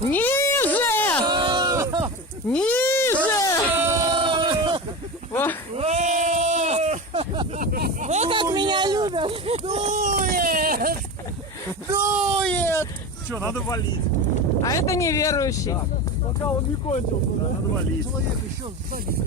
Ниже! Ниже! Вот как меня любят! Дует! Дует! Что, надо валить. А это неверующий. Пока он не кончился, да? Надо валить. Человек еще сзади.